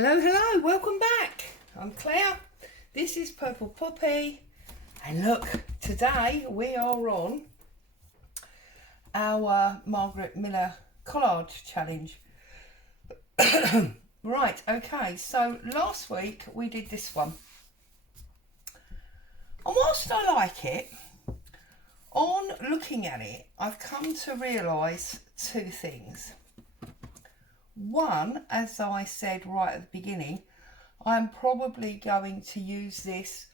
Hello, hello, welcome back. I'm Claire. This is Purple Poppy. And look, today we are on our Margaret Miller Collage Challenge. Right, okay, so last week we did this one. And whilst I like it, on looking at it, I've come to realise two things. One, as I said right at the beginning, I'm probably going to use this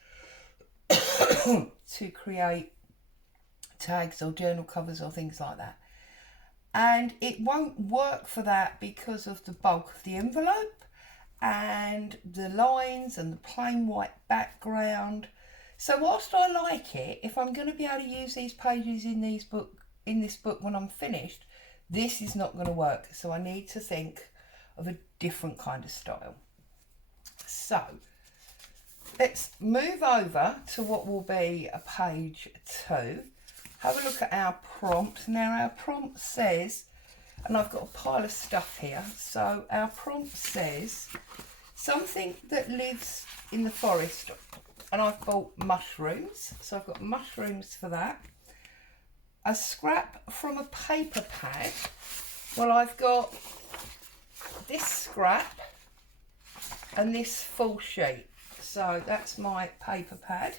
to create tags or journal covers or things like that. And it won't work for that because of the bulk of the envelope and the lines and the plain white background. So whilst I like it, if I'm going to be able to use these pages in this book when I'm finished, this is not going to work. So I need to think of a different kind of style. So let's move over to what will be a page 2. Have a look at our prompt. Now our prompt says, and I've got a pile of stuff here. So our prompt says something that lives in the forest. And I've bought mushrooms. So I've got mushrooms for that. A scrap from a paper pad. Well, I've got this scrap and this full sheet. So that's my paper pad.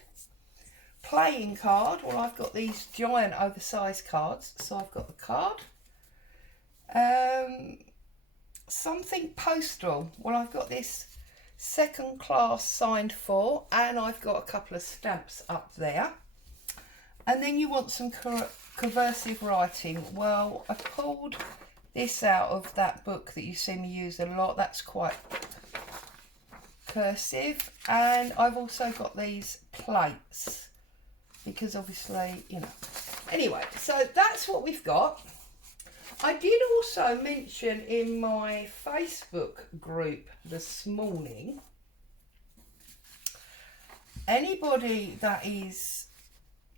Playing card. Well, I've got these giant oversized cards. So I've got the card. Something postal. Well, I've got this second class signed for, and I've got a couple of stamps up there. And then you want some cursive writing. Well, I pulled this out of that book that you see me use a lot. That's quite cursive. And I've also got these plates because obviously, you know. Anyway, so that's what we've got. I did also mention in my Facebook group this morning, anybody that is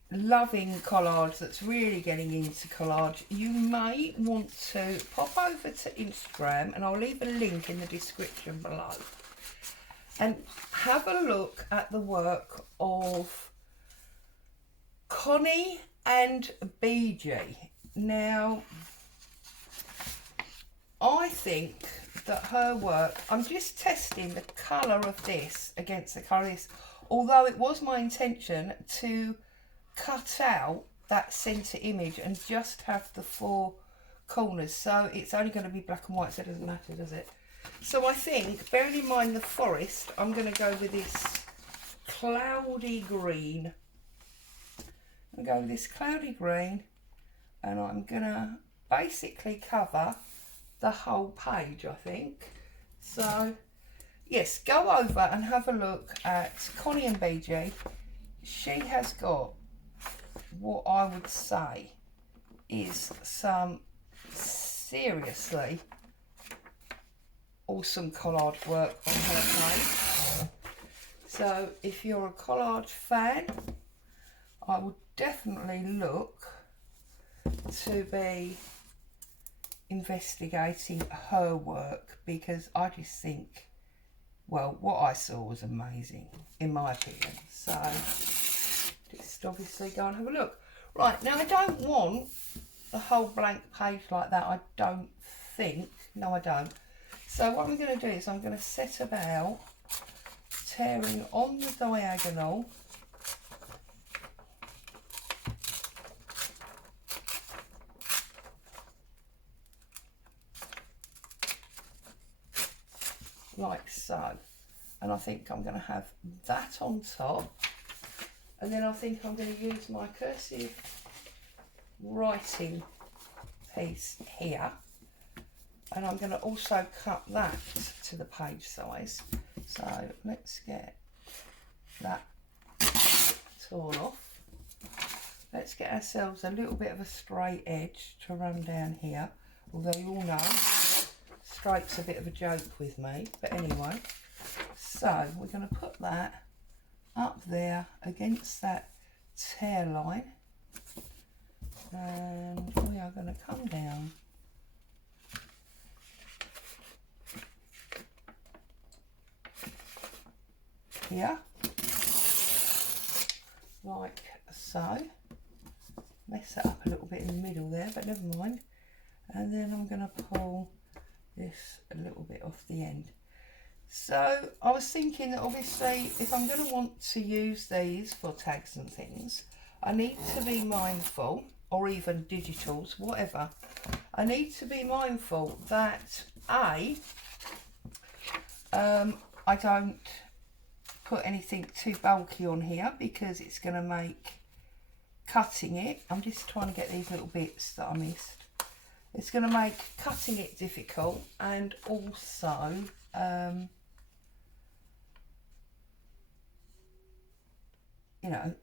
loving collage, that's really getting into collage, you may want to pop over to Instagram, and I'll leave a link in the description below, and have a look at the work of Connie and BG. Now, I think that her work, I'm just testing the colour of this against the colour of this, although it was my intention to cut out that centre image and just have the 4 corners, so it's only going to be black and white, so it doesn't matter, does it? So I think, bearing in mind the forest, I'm going to go with this cloudy green. I'm going to go with this cloudy green, and I'm going to basically cover the whole page, I think. So yes, go over and have a look at Connie and BG. She has got what I would say is some seriously awesome collage work on her page. So if you're a collage fan, I would definitely look to be investigating her work, because I just think, well, what I saw was amazing in my opinion. So just obviously go and have a look. Right, now I don't want the whole blank page like that, I don't think. No, I don't. So what I'm going to do is I'm going to set about tearing on the diagonal like so. And I think I'm going to have that on top. And then I think I'm going to use my cursive writing piece here. And I'm going to also cut that to the page size. So let's get that torn off. Let's get ourselves a little bit of a straight edge to run down here. Although you all know, straight's a bit of a joke with me. But anyway, so we're going to put that up there against that tear line, and we are going to come down here, like so. Mess it up a little bit in the middle there, but never mind. And then I'm going to pull this a little bit off the end. So I was thinking that obviously if I'm going to want to use these for tags and things, I need to be mindful, or even digitals, whatever. I need to be mindful that I don't put anything too bulky on here, because it's going to make cutting it, I'm just trying to get these little bits that I missed, it's going to make cutting it difficult, and also you know,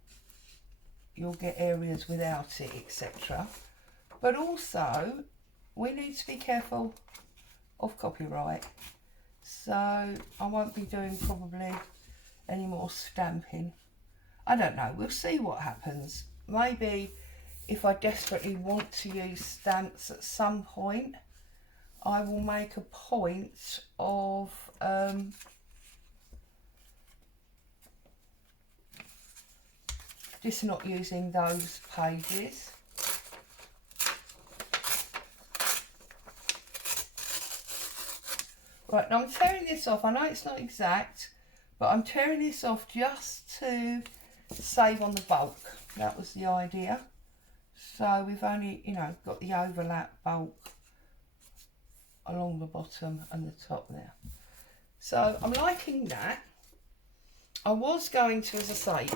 you'll get areas without it, etc. But also we need to be careful of copyright, so I won't be doing probably any more stamping. I don't know, we'll see what happens. Maybe if I desperately want to use stamps at some point, I will make a point of just not using those pages. Right, now I'm tearing this off. I know it's not exact, but I'm tearing this off just to save on the bulk. That was the idea. So we've only, you know, got the overlap bulk along the bottom and the top there. So I'm liking that. I was going to, as I say,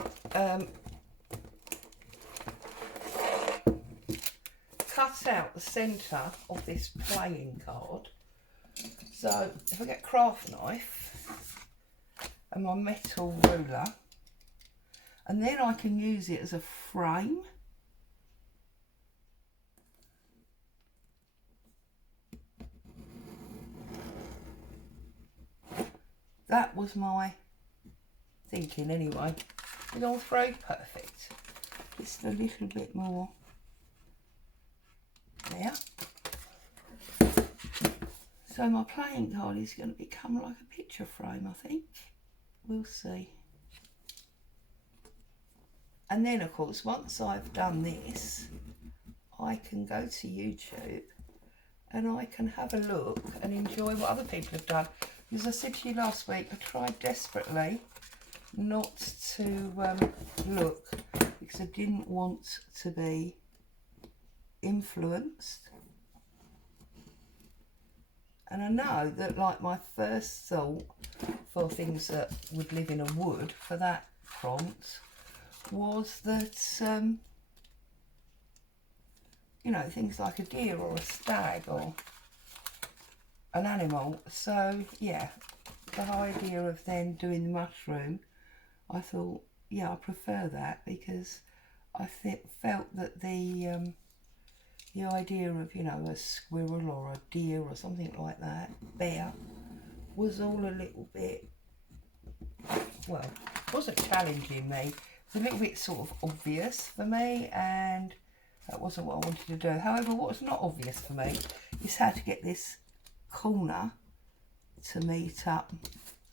cut out the centre of this playing card. So if I get a craft knife and my metal ruler, and then I can use it as a frame. That was my thinking anyway. It's all through perfect. Just a little bit more there. So my playing card is going to become like a picture frame, I think. We'll see. And then of course, once I've done this, I can go to YouTube and I can have a look and enjoy what other people have done. As I said to you last week, I tried desperately not to look, because I didn't want to be influenced. And I know that, like, my first thought for things that would live in a wood for that prompt was that, you know, things like a deer or a stag or an animal. So yeah, the idea of then doing the mushroom, I thought, yeah, I prefer that, because I felt that the idea of, you know, a squirrel or a deer or something like that, bear, was all a little bit, well, it wasn't challenging me. It was a little bit sort of obvious for me, and that wasn't what I wanted to do. However, what was not obvious for me is how to get this corner to meet up.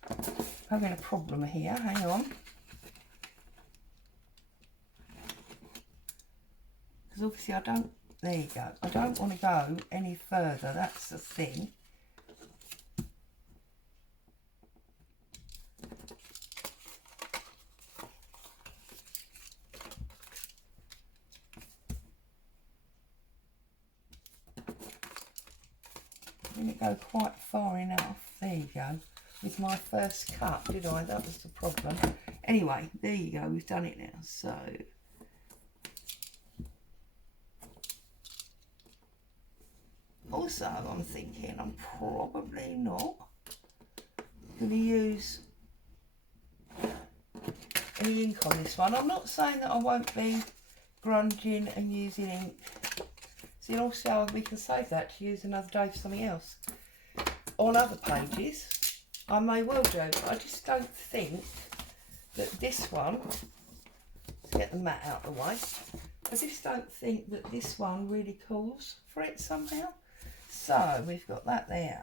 I'm having a problem here, hang on. Because obviously I don't, there you go, I don't want to go any further, that's the thing. Didn't go quite far enough, there you go, with my first cut, did I? That was the problem. Anyway, there you go, we've done it now. So also I'm thinking I'm probably not going to use any ink on this one. I'm not saying that I won't be grunging and using ink. See, also we can save that to use another day for something else. On other pages, I may well do, but I just don't think that this one, let's get the mat out of the way, I just don't think that this one really calls for it somehow. So we've got that there,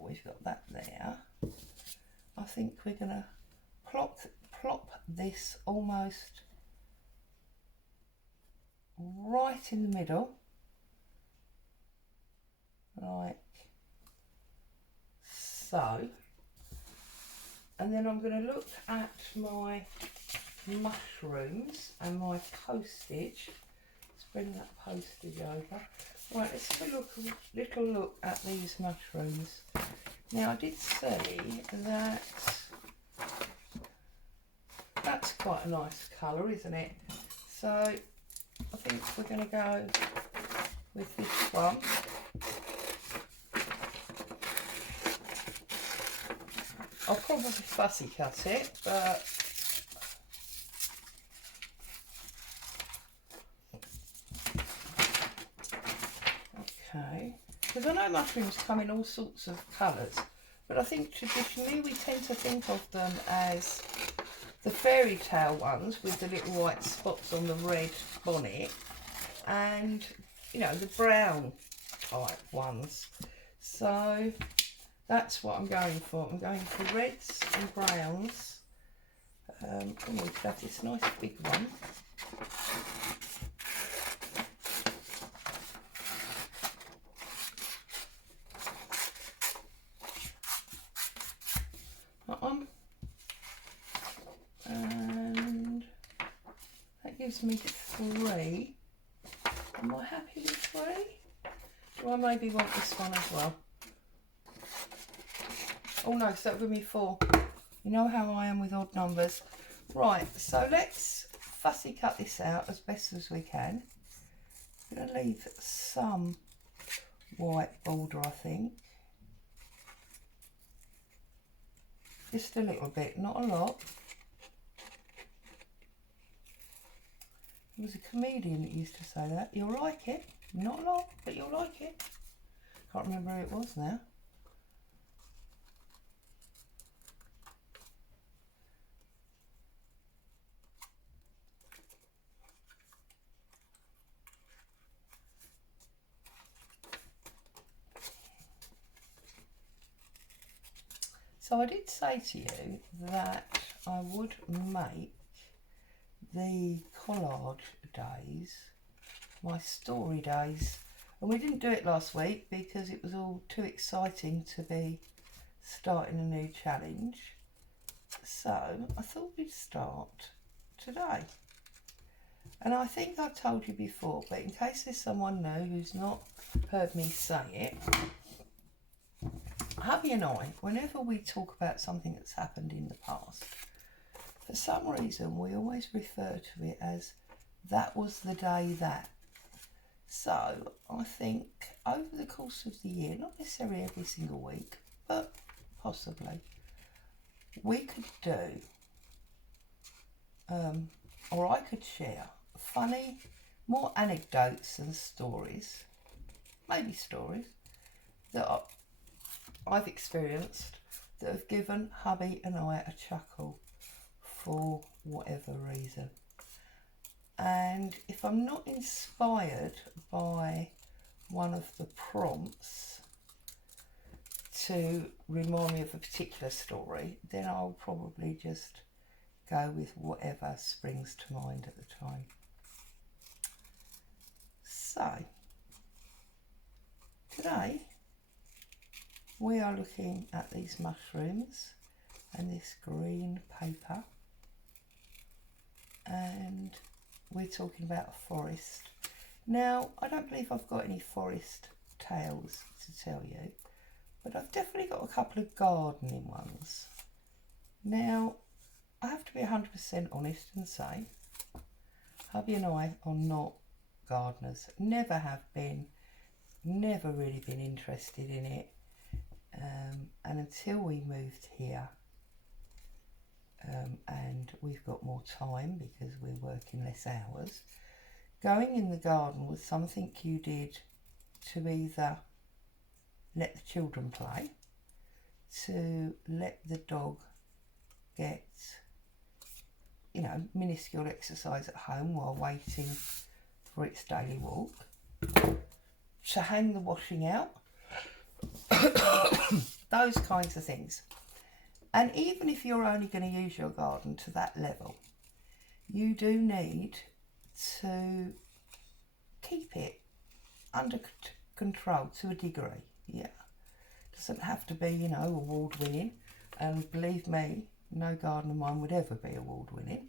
we've got that there. I think we're going to plop this almost right in the middle, like so. And then I'm going to look at my mushrooms and my postage. Let's bring that postage over. Right, let's have a little look at these mushrooms. Now, I did see that that's quite a nice colour, isn't it? So I think we're going to go with this one. I'll probably fussy cut it, but okay, because I know mushrooms come in all sorts of colours, but I think traditionally we tend to think of them as the fairy tale ones with the little white spots on the red bonnet, and you know, the brown type ones. So that's what I'm going for. I'm going for reds and browns. We could have this nice big one. That one. And that gives me 3. Am I happy with 3? Do I maybe want this one as well? Oh no, so that'll give me 4. You know how I am with odd numbers. Right, so let's fussy cut this out as best as we can. I'm going to leave some white border, I think. Just a little bit, not a lot. There was a comedian that used to say that. You'll like it. Not a lot, but you'll like it. Can't remember who it was now. So I did say to you that I would make the collage days my story days, and we didn't do it last week because it was all too exciting to be starting a new challenge. So I thought we'd start today. And I think I've told you before, but in case there's someone new who's not heard me say it, hubby and I, whenever we talk about something that's happened in the past, for some reason we always refer to it as that was the day that. So I think over the course of the year, not necessarily every single week, but possibly, we could do, or I could share funny, more anecdotes than stories, maybe stories, that I've experienced that have given hubby and I a chuckle for whatever reason. And if I'm not inspired by one of the prompts to remind me of a particular story, then I'll probably just go with whatever springs to mind at the time. So, today we are looking at these mushrooms and this green paper, and we're talking about a forest. Now, I don't believe I've got any forest tales to tell you, but I've definitely got a couple of gardening ones. Now, I have to be 100% honest and say, hubby and I are not gardeners, never have been, never really been interested in it, and until we moved here, and we've got more time because we're working less hours, going in the garden was something you did to either let the children play, to let the dog get, you know, minuscule exercise at home while waiting for its daily walk, to hang the washing out, those kinds of things. And even if you're only going to use your garden to that level, you do need to keep it under control to a degree. Yeah, doesn't have to be, you know, award winning, and believe me, no garden of mine would ever be award winning.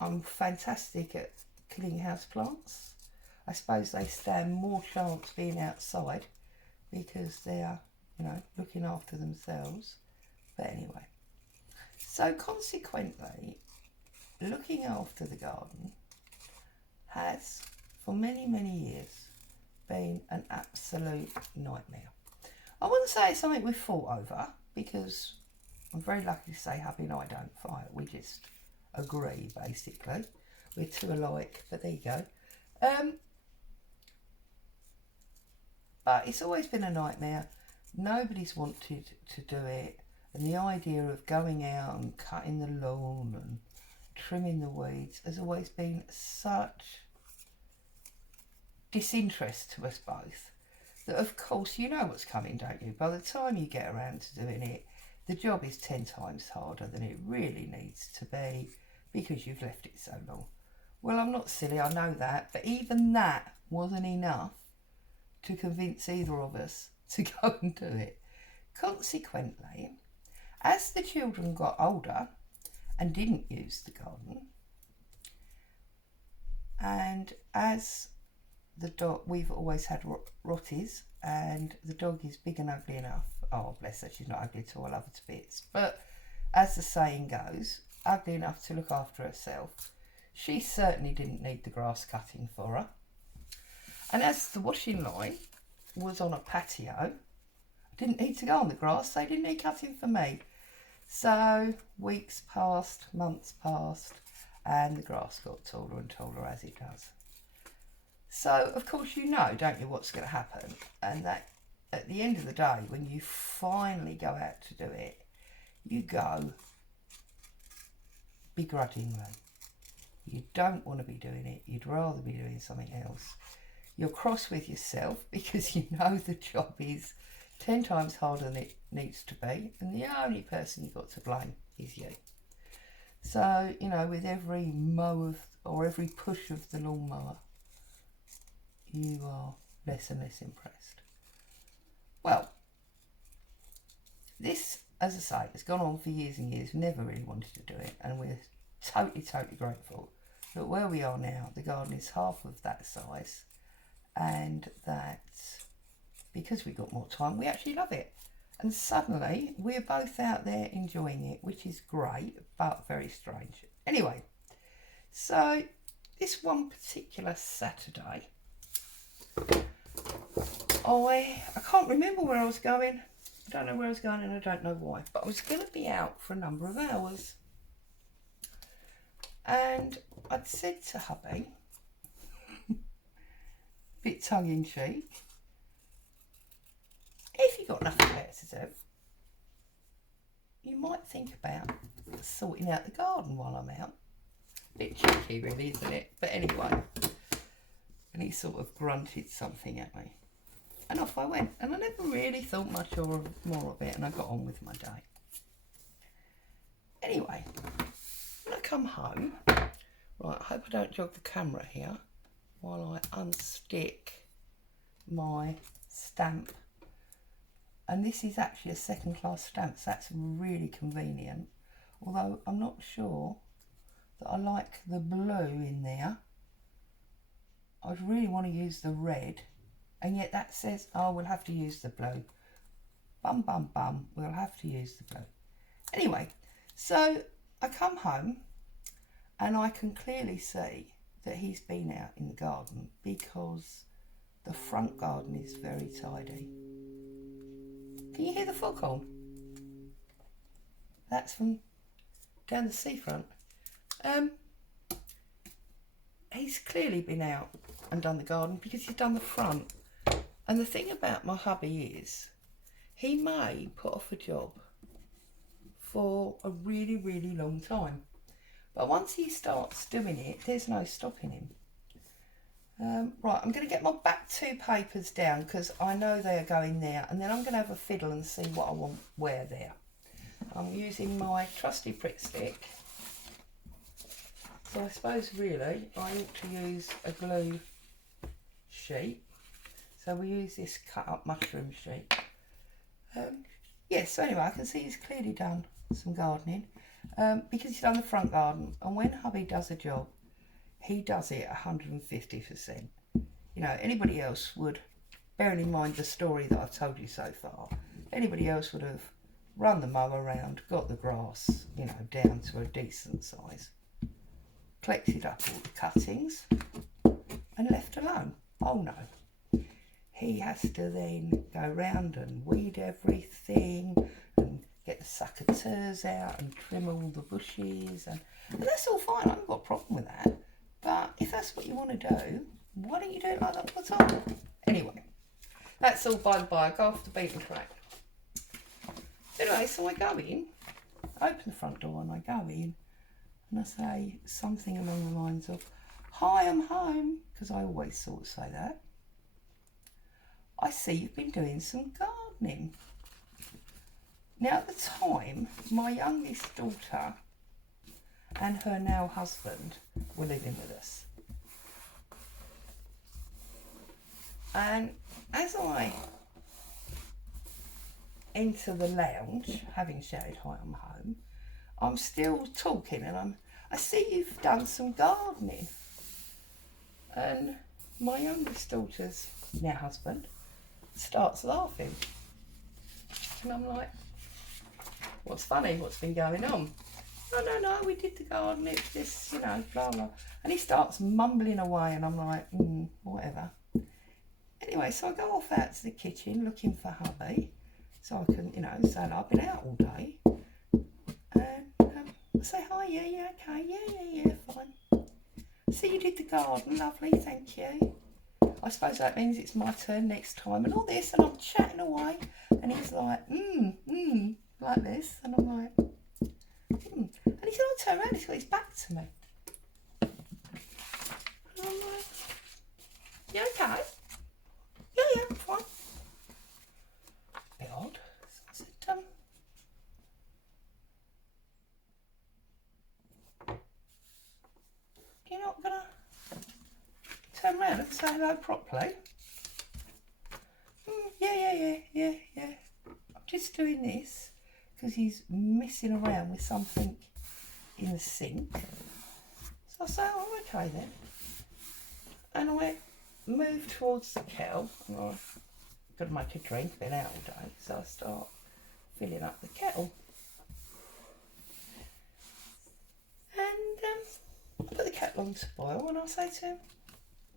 I'm fantastic at killing house plants. I suppose they stand more chance being outside because they're, you know, looking after themselves. But anyway, so consequently, looking after the garden has, for many, many years, been an absolute nightmare. I wouldn't say it's something we've fought over, because I'm very lucky to say hubby and I don't fight. We just agree, basically. We're two alike, but there you go. But it's always been a nightmare. Nobody's wanted to do it. And the idea of going out and cutting the lawn and trimming the weeds has always been such disinterest to us both that, of course, you know what's coming, don't you? By the time you get around to doing it, the job is 10 times harder than it really needs to be because you've left it so long. Well, I'm not silly, I know that, but even that wasn't enough to convince either of us to go and do it. Consequently, as the children got older and didn't use the garden, and as the dog, we've always had rotties, and the dog is big and ugly enough. Oh, bless her, she's not ugly at all, I love her to bits. But as the saying goes, ugly enough to look after herself. She certainly didn't need the grass cutting for her. And as the washing line was on a patio, I didn't need to go on the grass, they didn't need cutting for me. So weeks passed, months passed, and the grass got taller and taller, as it does. So, of course, you know, don't you, what's going to happen? And that, at the end of the day, when you finally go out to do it, you go begrudgingly. You don't want to be doing it. You'd rather be doing something else. You're cross with yourself because you know the job is 10 times harder than it needs to be, and the only person you've got to blame is you. So, you know, with every mow of, or every push of the lawnmower, you are less and less impressed. Well, this, as I say, has gone on for years and years. Never really wanted to do it, and we're totally grateful that where we are now, the garden is half of that size, and that because we've got more time, we actually love it. And suddenly, we're both out there enjoying it, which is great, but very strange. Anyway, so this one particular Saturday, I can't remember where I was going. I don't know where I was going and I don't know why, but I was going to be out for a number of hours. And I'd said to hubby, a bit tongue-in-cheek, if you've got nothing better to do, you might think about sorting out the garden while I'm out. A bit cheeky really, isn't it? But anyway, and he sort of grunted something at me. And off I went. And I never really thought much or more of it, and I got on with my day. Anyway, when I come home, right, I hope I don't jog the camera here while I unstick my stamp. And this is actually a second-class stamp, so that's really convenient. Although I'm not sure that I like the blue in there. I'd really want to use the red, and yet that says, oh, we'll have to use the blue. Bum, bum, bum, we'll have to use the blue. Anyway, so I come home, and I can clearly see that he's been out in the garden because the front garden is very tidy. Can you hear the foghorn? That's from down the seafront. He's clearly been out and done the garden because he's done the front. And the thing about my hubby is he may put off a job for a really, really long time. But once he starts doing it, there's no stopping him. Right, I'm going to get my back two papers down because I know they are going there, and then I'm going to have a fiddle and see what I want where there. I'm using my trusty Pritt stick. So I suppose really I ought to use a glue sheet. So we use this cut up mushroom sheet. Yes, so anyway, I can see he's clearly done some gardening because he's done the front garden, and when hubby does a job, he does it 150%. You know, anybody else would, bearing in mind the story that I've told you so far, anybody else would have run the mower around, got the grass, you know, down to a decent size, collected up all the cuttings and left alone. Oh no. He has to then go round and weed everything and get the suckers out and trim all the bushes, and that's all fine. I haven't got a problem with that. But if that's what you want to do, why don't you do it like that all the time? Anyway, that's all by the by. Go off the beaten track. Anyway, so I go in, open the front door, and I go in and I say something along the lines of, "Hi, I'm home," because I always sort of say that. "I see you've been doing some gardening." Now at the time, my youngest daughter and her now husband were living with us. And as I enter the lounge, having shouted "Hi, I'm home," I'm still talking, and I see you've done some gardening. And my youngest daughter's now husband starts laughing. And I'm like, "What's funny? What's been going on?" No, we did the garden, it's this, you know, blah, blah. And he starts mumbling away, and I'm like, whatever. Anyway, so I go off out to the kitchen looking for hubby, so I can, you know, say I've been out all day. And I say, "Hi, yeah, okay, yeah, fine. So you did the garden, lovely, thank you. I suppose that means it's my turn next time," and all this, and I'm chatting away, and he's like, like this, and I'm like, And he said, "I'll turn around," he's got his back to me. And I'm like, "You okay?" Yeah, I'm fine. A bit odd. So I said, "You're not going to turn around and say hello properly?" Yeah. "I'm just doing this," because he's messing around with something in the sink. So I say, "Oh, okay then." And I move towards the kettle, and I've got to make a drink, been out all day, so I start filling up the kettle. And I put the kettle on to boil, and I say to him,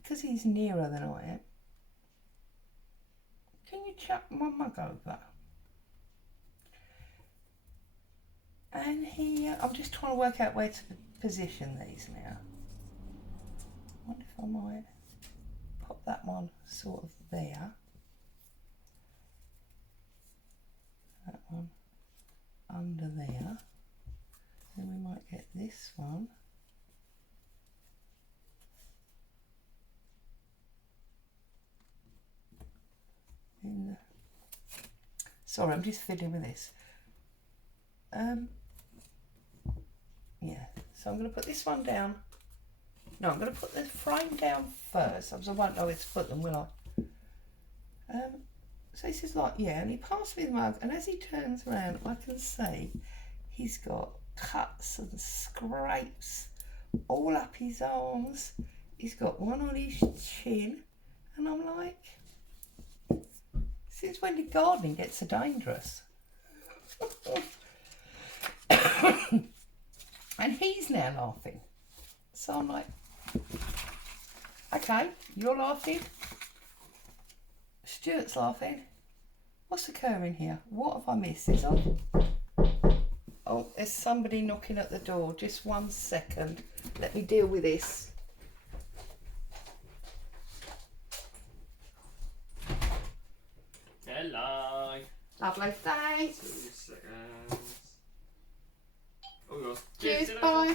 because he's nearer than I am, "Can you chuck my mug over?" And I'm just trying to work out where to position these now. I wonder if I might pop that one sort of there. That one under there. Then we might get this one in the... Sorry, I'm just fiddling with this. Yeah, so I'm going to put this one down. No, I'm going to put the frame down first, because I won't know where to put them, will I? So he says, like, yeah, and he passed me the mug, and as he turns around, I can see he's got cuts and scrapes all up his arms. He's got one on his chin, and I'm like, since when did gardening get so dangerous? And he's now laughing. So I'm like, okay, you're laughing. Stuart's laughing. What's occurring here? What have I missed? Oh, there's somebody knocking at the door. Just 1 second. Let me deal with this. Hello. Lovely, thanks. 2 seconds. Oh God. Cheers, bye.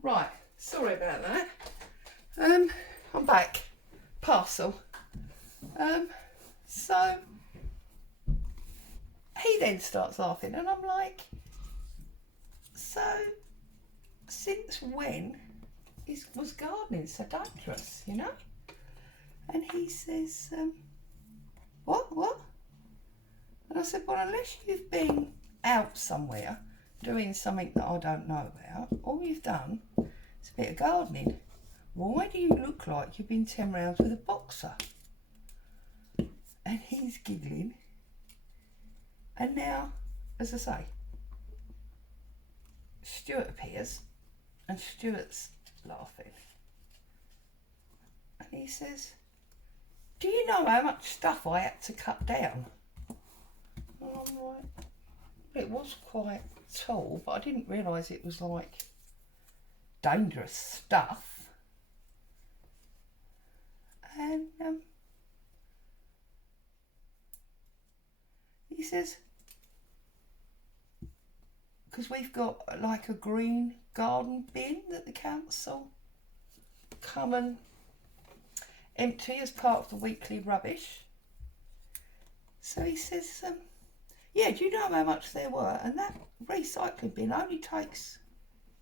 Right, sorry about that. I'm back. Parcel. So he then starts laughing, and I'm like, so since when was gardening so dangerous, you know? And he says, what? And I said, well, unless you've been out somewhere doing something that I don't know about, all you've done is a bit of gardening. Why do you look like you've been 10 rounds with a boxer? And he's giggling. And now, as I say, Stuart appears, and Stuart's laughing. And he says, do you know how much stuff I had to cut down? And I'm like, it was quite tall, but I didn't realise it was like dangerous stuff. And he says, because we've got like a green garden bin that the council come and empty as part of the weekly rubbish. So he says, yeah, do you know how much there were? And that recycling bin only takes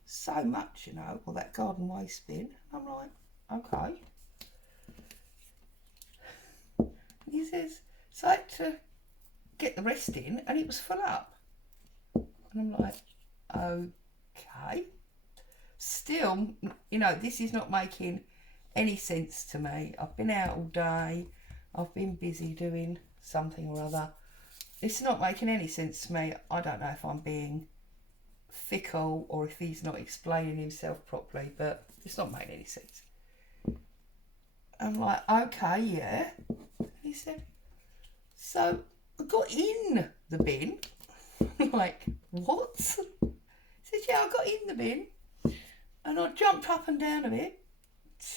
so much, you know, or that garden waste bin. I'm like, okay. He says, so I had to get the rest in, and it was full up. And I'm like, okay. Still, you know, this is not making any sense to me. I've been out all day. I've been busy doing something or other. It's not making any sense to me. I don't know if I'm being fickle or if he's not explaining himself properly, but it's not making any sense. I'm like, okay, yeah. He said, so I got in the bin. I'm like, what? He said, yeah, I got in the bin and I jumped up and down a bit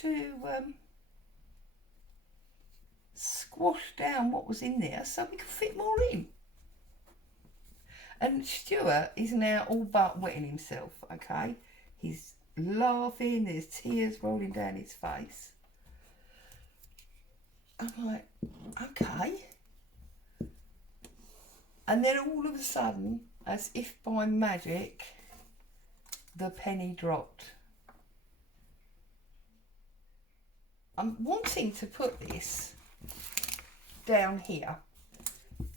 to squash down what was in there so we could fit more in. And Stuart is now all but wetting himself, okay? He's laughing, there's tears rolling down his face. I'm like, okay. And then all of a sudden, as if by magic, the penny dropped. I'm wanting to put this down here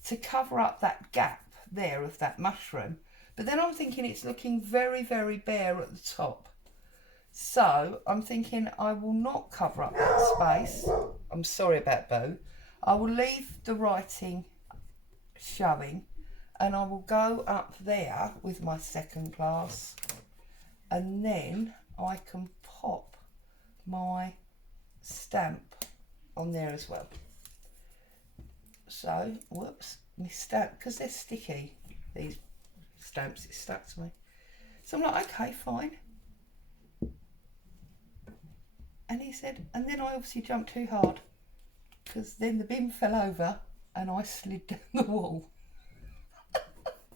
to cover up that gap there of that mushroom. But then I'm thinking it's looking very, very bare at the top. So I'm thinking I will not cover up that space. I'm sorry about Boo. I will leave the writing showing and I will go up there with my second glass and then I can pop my stamp on there as well. So, whoops, my stamp, because they're sticky, these stamps, it stuck to me. So I'm like, okay, fine. And he said, and then I obviously jumped too hard because then the bin fell over and I slid down the wall.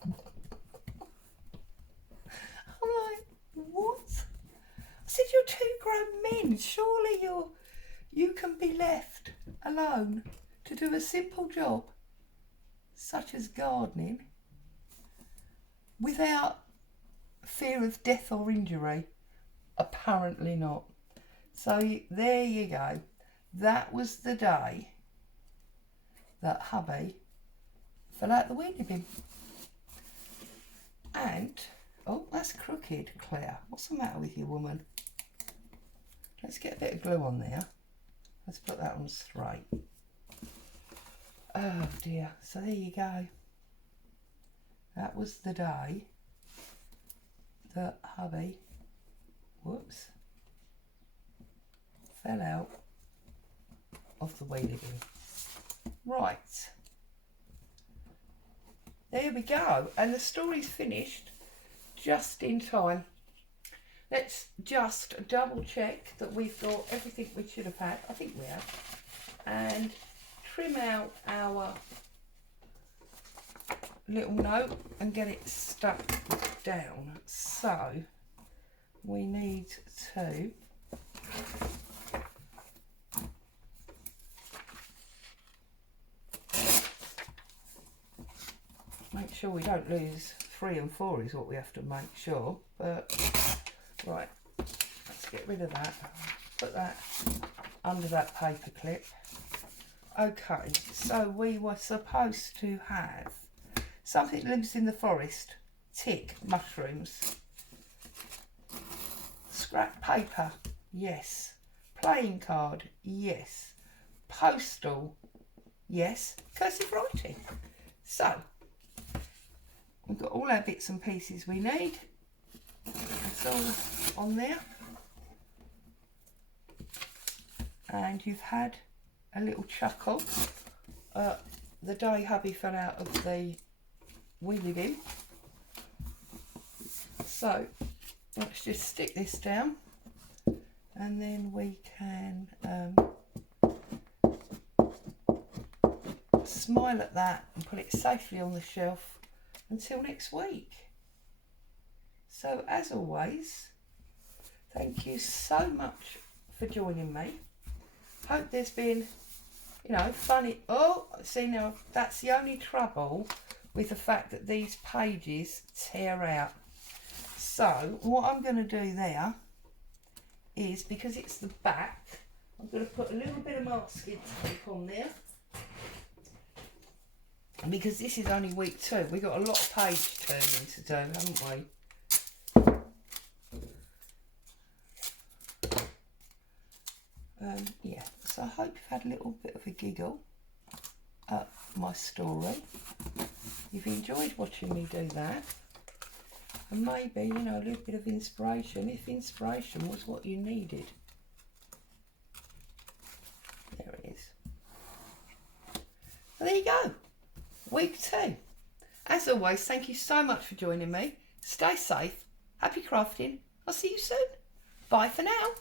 I'm like, what? I said, you're two grown men. Surely you can be left alone to do a simple job such as gardening without fear of death or injury. Apparently not. So there you go. That was the day that hubby fell out the weenie bin. And, oh, that's crooked, Claire. What's the matter with you, woman? Let's get a bit of glue on there. Let's put that on straight. Oh dear. So there you go. That was the day that hubby, whoops, fell out of the wheelie bin. Right. There we go. And the story's finished just in time. Let's just double check that we've got everything we should have had. I think we have. And trim out our little note and get it stuck down. So we need to Make sure we don't lose 3 and 4 is what we have to make sure. But right, let's get rid of that. Put that under that paper clip. Okay, so we were supposed to have something that lives in the forest. Tick, mushrooms. Scrap paper, yes. Playing card, yes. Postal, yes. Cursive writing. So, we've got all our bits and pieces we need. It's all on there. And you've had a little chuckle the day hubby fell out of the wheelie bin. So let's just stick this down and then we can smile at that and put it safely on the shelf until next week. So as always, thank you so much for joining me. Hope there's been, you know, funny. Oh, see now, that's the only trouble with the fact that these pages tear out. So what I'm going to do there is, because it's the back, I'm going to put a little bit of masking tape on there. And because this is only week 2, we've got a lot of page turning to do, haven't we? Yeah, so I hope you've had a little bit of a giggle at my story. You've enjoyed watching me do that. And maybe, you know, a little bit of inspiration, if inspiration was what you needed. There it is. So there you go. Week 2. As always, thank you so much for joining me. Stay safe. Happy crafting. I'll see you soon. Bye for now.